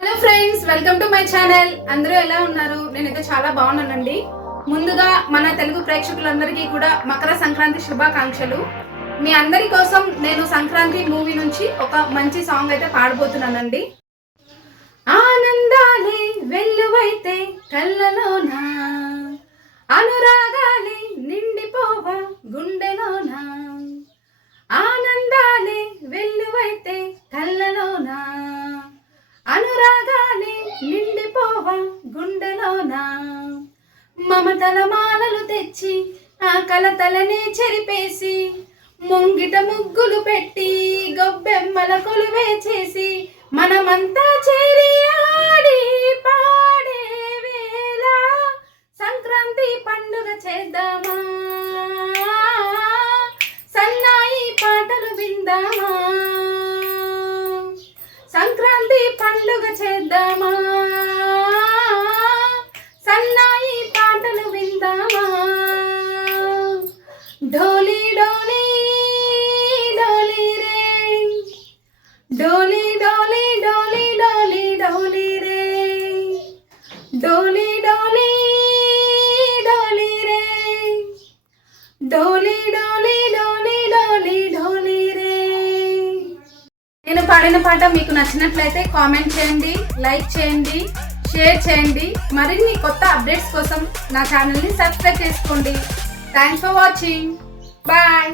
Hello friends welcome to my channel అందరూ ఎలా ఉన్నారు? నేనైతే చాలా బాగున్నానండి. ముందుగా మన తెలుగు ప్రేక్షకులందరికీ కూడా మకర సంక్రాంతి శుభాకాంక్షలు. మీ అందరి కోసం నేను సంక్రాంతి మూవీ నుంచి ఒక మంచి సాంగ్ అయితే పాడబోతున్నానండి. ఆనందాలే వెల్లువైతే కళ్ళలోనా? అనురాగ మమతల మాలలు తెచ్చి ఆ కలతలనే చెరిపేసి ముంగిట ముగ్గులు పెట్టి గొబ్బెమ్మల కొలువే చేసి మనమంతా చేరి ఆడి పాడే వేళ సంక్రాంతి పండుగ చేద్దామా? సన్నాయి పాటలు విందామా? సంక్రాంతి డోలీ డోలీ డోలీ డోలీ డోలీ రే. డోలీ డోలీ డోలీ రే. డోలీ డోలీ డోలీ డోలీ డోలీ రే. నేను పాడిన పాట మీకు నచ్చినట్లయితే కామెంట్ చేయండి లైక్ చేయండి షేర్ చేయండి. మరిన్ని కొత్త అప్డేట్స్ కోసం నా ఛానల్ని సబ్స్క్రైబ్ చేసుకోండి. Thanks for watching bye